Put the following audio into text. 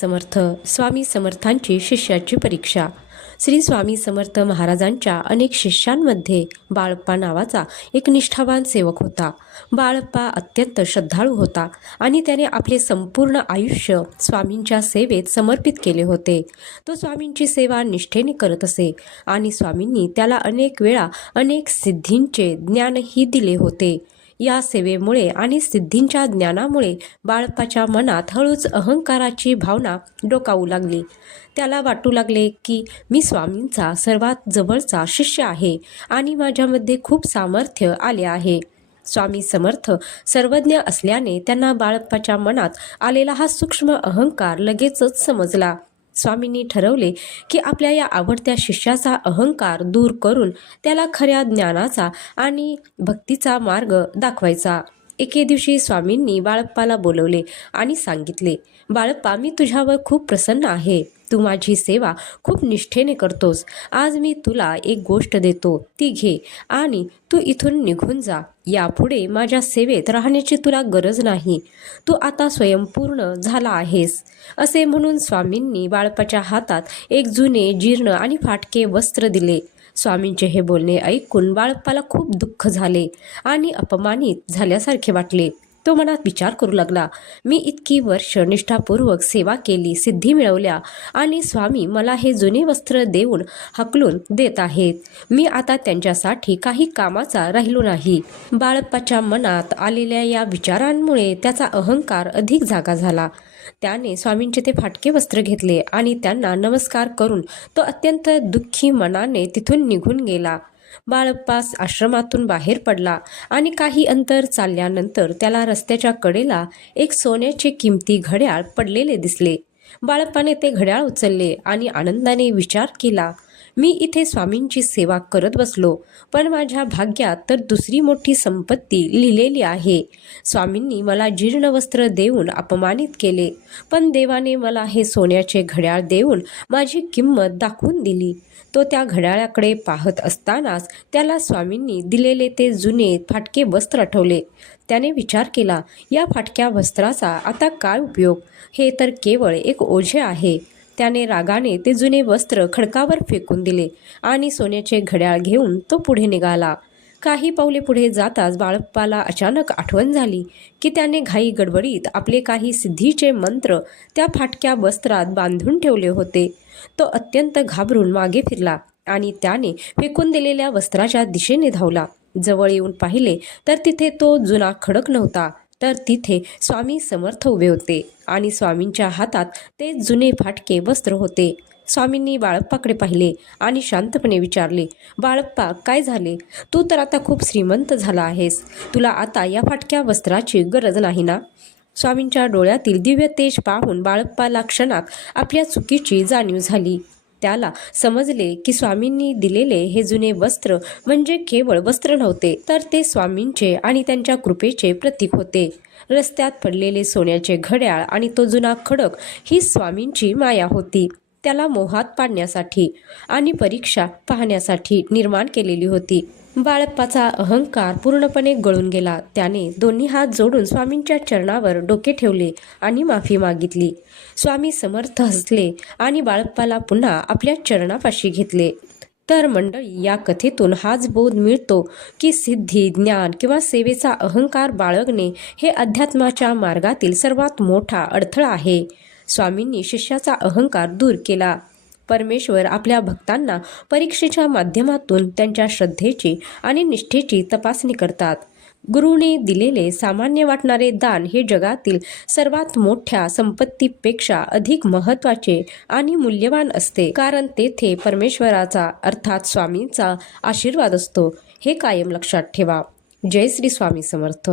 समर्थ स्वामी समर्थांची शिष्याची परीक्षा. श्री स्वामी समर्थ महाराजांच्या अनेक शिष्यांमध्ये बाळप्पा नावाचा एक निष्ठावान सेवक होता. बाळप्पा अत्यंत श्रद्धाळू होता आणि त्याने आपले संपूर्ण आयुष्य स्वामींच्या सेवेत समर्पित केले होते. तो स्वामींची सेवा निष्ठेने करत असे आणि स्वामींनी त्याला अनेक वेळा अनेक सिद्धींचे ज्ञानही दिले होते. या सेवेमुळे आणि सिद्धींच्या ज्ञानामुळे बाळप्पाच्या मनात हळूच अहंकाराची भावना डोकावू लागली. त्याला वाटू लागले की मी स्वामींचा सर्वात जवळचा शिष्य आहे आणि माझ्यामध्ये खूप सामर्थ्य आले आहे. स्वामी समर्थ सर्वज्ञ असल्याने त्यांना बाळप्पाच्या मनात आलेला हा सूक्ष्म अहंकार लगेचच समजला. स्वामींनी ठरवले की आपल्या या आवडत्या शिष्याचा अहंकार दूर करून त्याला खऱ्या ज्ञानाचा आणि भक्तीचा मार्ग दाखवायचा. एके दिवशी स्वामींनी बाळप्पाला बोलवले आणि सांगितले बाळप्पा मी तुझ्यावर खूप प्रसन्न आहे. तू माझी सेवा खूप निष्ठेने करतोस. आज मी तुला एक गोष्ट देतो. ती घे आणि तू इथून निघून जा. यापुढे माझ्या सेवेत राहण्याची तुला गरज नाही. तू आता स्वयंपूर्ण झाला आहेस. असे म्हणून स्वामींनी बाळपाच्या हातात एक जुने जीर्ण आणि फाटके वस्त्र दिले. स्वामींचे हे बोलणे ऐकून बाळप्पाला खूप दुःख झाले आणि अपमानित झाल्यासारखे वाटले. तो मनात विचार करू लागला. मी इतकी वर्ष निष्ठापूर्वक सेवा केली सिद्धी मिळवल्या आणि स्वामी मला हे जुने वस्त्र देऊन हकलून देत आहेत. मी आता त्यांच्यासाठी काही कामाचा राहिलो नाही. बाळप्पाच्या मनात आलेल्या या विचारांमुळे त्याचा अहंकार अधिक जागा झाला. त्याने स्वामींचे ते फाटके वस्त्र घेतले आणि त्यांना नमस्कार करून तो अत्यंत दुःखी मनाने तिथून निघून गेला. बाळप्पास आश्रमातून बाहेर पडला आणि काही अंतर चालल्यानंतर त्याला रस्त्याच्या कडेला एक सोन्याचे किमती घड्याळ पडलेले दिसले. बाळप्पाने ते घड्याळ उचलले आणि आनंदाने विचार केला मी इथे स्वामींची सेवा करत बसलो. पण माझ्या भाग्यात तर दुसरी मोठी संपत्ती लिहिलेली आहे. स्वामींनी मला जीर्ण वस्त्र देऊन अपमानित केले. पण देवाने मला हे सोन्याचे घड्याळ देऊन माझी किंमत दाखवून दिली. तो त्या घड्याळाकडे पाहत असतानाच त्याला स्वामींनी दिलेले ते जुने फाटके वस्त्र आठवले. त्याने विचार केला या फाटक्या वस्त्राचा आता काय उपयोग? हे तर केवळ एक ओझे आहे. त्याने रागाने ते जुने वस्त्र खडकावर फेकून दिले आणि सोन्याचे घड्याळ घेऊन तो पुढे निघाला. काही पावले पुढे जाताच बाळप्पाला अचानक आठवण झाली की त्याने घाई गडबडीत आपले काही सिद्धीचे मंत्र त्या फाटक्या वस्त्रात बांधून ठेवले होते. तो अत्यंत घाबरून मागे फिरला आणि त्याने फेकून दिलेल्या वस्त्राच्या दिशेने धावला. जवळ येऊन पाहिले तर तिथे तो जुना खडक नव्हता. तर तिथे स्वामी समर्थ उभे होते आणि स्वामींच्या हातात ते जुने फाटके वस्त्र होते. स्वामींनी बाळप्पाकडे पाहिले आणि शांतपणे विचारले बाळप्पा काय झाले? तू तर आता खूप श्रीमंत झाला आहेस. तुला आता या फाटक्या वस्त्राची गरज नाही ना? स्वामींच्या डोळ्यातील दिव्य तेज पाहून बाळप्पाला क्षणात आपल्या चुकीची जाणीव झाली. त्याला समजले की स्वामींनी दिलेले हे जुने वस्त्र म्हणजे केवळ वस्त्र नव्हते तर ते स्वामींचे आणि त्यांच्या कृपेचे प्रतीक होते. रस्त्यात पडलेले सोन्याचे घड्याळ आणि तो जुना खडक ही स्वामींची माया होती. त्याला मोहात पाडण्यासाठी आणि परीक्षा पाहण्यासाठी निर्माण केलेली होती. बाळप्पाचा अहंकार पूर्णपणे गळून गेला. त्याने दोन्ही हात जोडून स्वामींच्या चरणावर डोके ठेवले आणि माफी मागितली. स्वामी समर्थ हसले आणि बाळप्पाला पुन्हा आपल्या चरणापाशी घेतले. तर मंडळी या कथेतून हाच बोध मिळतो की सिद्धी ज्ञान किंवा सेवेचा अहंकार बाळगणे हे अध्यात्माच्या मार्गातील सर्वात मोठा अडथळा आहे. स्वामींनी शिष्याचा अहंकार दूर केला. परमेश्वर आपल्या भक्तांना परीक्षेच्या माध्यमातून त्यांच्या श्रद्धेची आणि निष्ठेची तपासणी करतात. गुरुने दिलेले सामान्य वाटणारे दान हे जगातील सर्वात मोठ्या संपत्तीपेक्षा अधिक महत्त्वाचे आणि मूल्यवान असते. कारण तेथे परमेश्वराचा अर्थात स्वामींचा आशीर्वाद असतो. हे कायम लक्षात ठेवा. जय श्री स्वामी समर्थ.